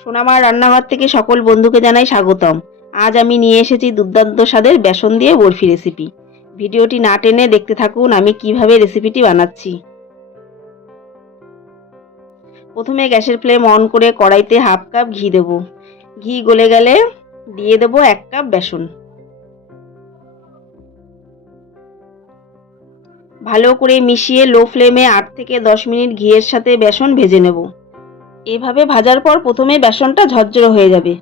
সোনামার রান্নাঘর থেকে সকল বন্ধুকে জানাই স্বাগতম। আজ আমি নিয়ে এসেছি দুর্দান্ত স্বাদের বেসন দিয়ে বরফি রেসিপি। ভিডিওটি না টেনে দেখতে থাকুন আমি কিভাবে রেসিপিটি বানাচ্ছি। প্রথমে গ্যাসের ফ্লেম অন করে কড়াইতে হাফ কাপ ঘি দেব। ঘি গলে গেলে দিয়ে দেব 1 কাপ বেসন। ভালো করে মিশিয়ে লো ফ্লেমে 8 থেকে 10 মিনিট ঘিয়ের সাথে বেসন ভেজে নেব। এভাবে ভাজার পর প্রথমে বেসনটা ঝরঝরে হয়ে যাবে,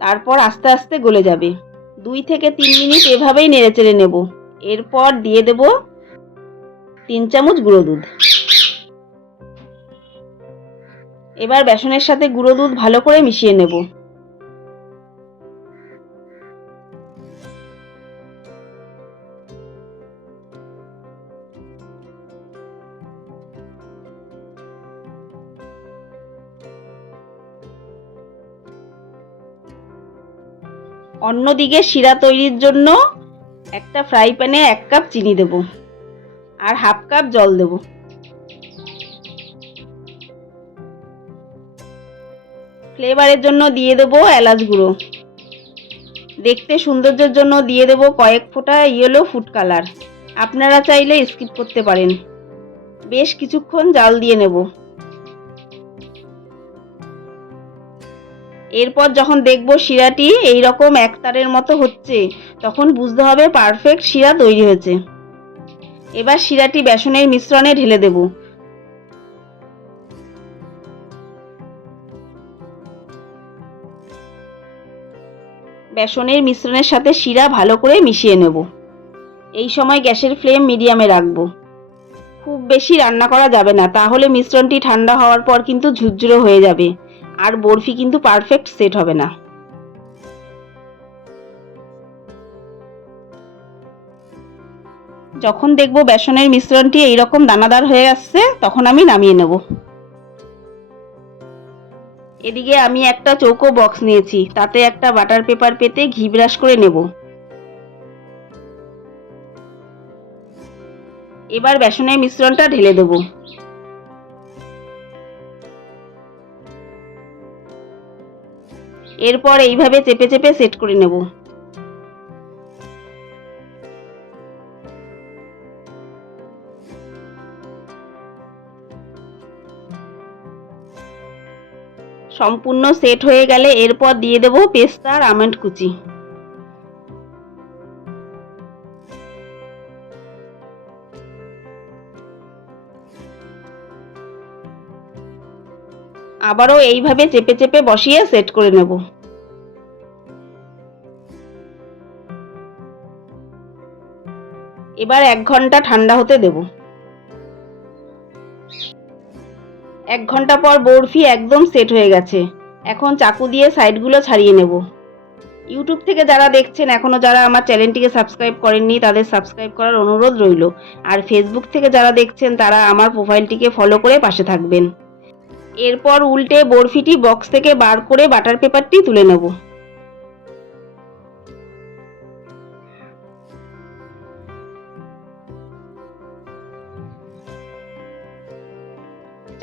তারপর আস্তে আস্তে গলে যাবে। 2 থেকে 3 মিনিট এভাবেই নেড়েচেড়ে নেব। এরপর দিয়ে দেব 3 চামচ গুঁড়ো দুধ। এবার বেসনের সাথে গুঁড়ো দুধ ভালো করে মিশিয়ে নেব। অন্যদিকে শিরা তৈরির জন্য একটা ফ্রাই প্যানে 1 কাপ চিনি দেব আর হাফ কাপ জল দেব। ফ্লেভারের জন্য দিয়ে দেব এলাচ গুঁড়ো। দেখতে সৌন্দর্যের জন্য দিয়ে দেব কয়েক ফোঁটা ইয়েলো ফুড কালার। আপনারা চাইলে স্কিপ করতে পারেন। বেশ কিছুক্ষণ জাল দিয়ে নেব। এরপর যখন দেখব শিরাটি এই রকম একতারের মতো হচ্ছে, তখন বুঝতে হবে পারফেক্ট শিরা তৈরি হয়েছে। এবার শিরাটি বেসনের মিশ্রণে ঢেলে দেব। বেসনের মিশ্রণের সাথে শিরা ভালো করে মিশিয়ে নেব। এই সময় গ্যাসের ফ্লেম মিডিয়ামে রাখবো। খুব বেশি রান্না করা যাবে না, তাহলে মিশ্রণটি ঠান্ডা হওয়ার পর কিন্তু ঝুরঝুরে হয়ে যাবে আর বরফি কিন্তু পারফেক্ট সেট হবে না। যখন দেখব বেসনের মিশ্রণটি এইরকম দানাদার হয়ে আসছে, তখন আমি নামিয়ে নেব। এদিকে আমি একটা চৌকো বক্স নিয়েছি, তাতে একটা বাটার পেপার পেতে ঘি ব্রাশ করে নেব। এবার বেসনের মিশ্রণটা ঢেলে দেব। এরপর এইভাবে চেপে চেপে সেট করে নেব। সম্পূর্ণ সেট হয়ে গেলে এরপর দিয়ে দেব পেস্তা আর আমন্ড কুচি। আবারও এইভাবে চেপে চেপে বসিয়ে সেট করে নেব। এবার 1 ঘন্টা ঠান্ডা হতে দেব। 1 ঘন্টা পর বরফি একদম সেট হয়ে গেছে। এখন চাকু দিয়ে সাইডগুলো ছাড়িয়ে নেব। ইউটিউব থেকে যারা দেখছেন এখনও যারা আমার চ্যানেলটিকে সাবস্ক্রাইব করেননি, তাদের সাবস্ক্রাইব করার অনুরোধ রইল। আর ফেসবুক থেকে যারা দেখছেন তারা আমার প্রোফাইলটিকে ফলো করে পাশে থাকবেন। এরপর উল্টে বরফিটি বক্স থেকে বার করে বাটার পেপারটি তুলে নেব।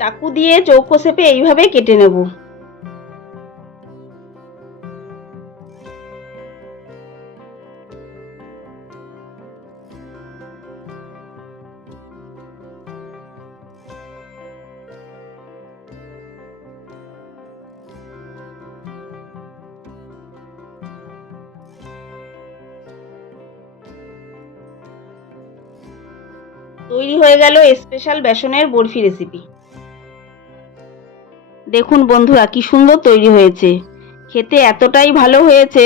চাকু দিয়ে চৌকো শেপে এইভাবে কেটে নেব। তৈরি হয়ে গেল স্পেশাল বেসনের বরফি রেসিপি। দেখুন বন্ধুরা কি সুন্দর তৈরি হয়েছে। খেতে এতটাই ভালো হয়েছে,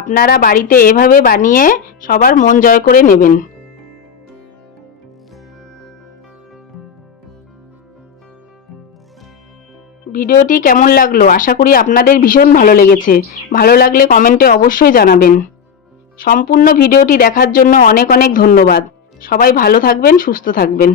আপনারা বাড়িতে এভাবে বানিয়ে সবার মন জয় করে নেবেন। ভিডিওটি কেমন লাগলো? আশা করি আপনাদের ভীষণ ভালো লেগেছে। ভালো লাগলে কমেন্টে অবশ্যই জানাবেন। সম্পূর্ণ ভিডিওটি দেখার জন্য অনেক অনেক ধন্যবাদ। সবাই ভালো থাকবেন, সুস্থ থাকবেন।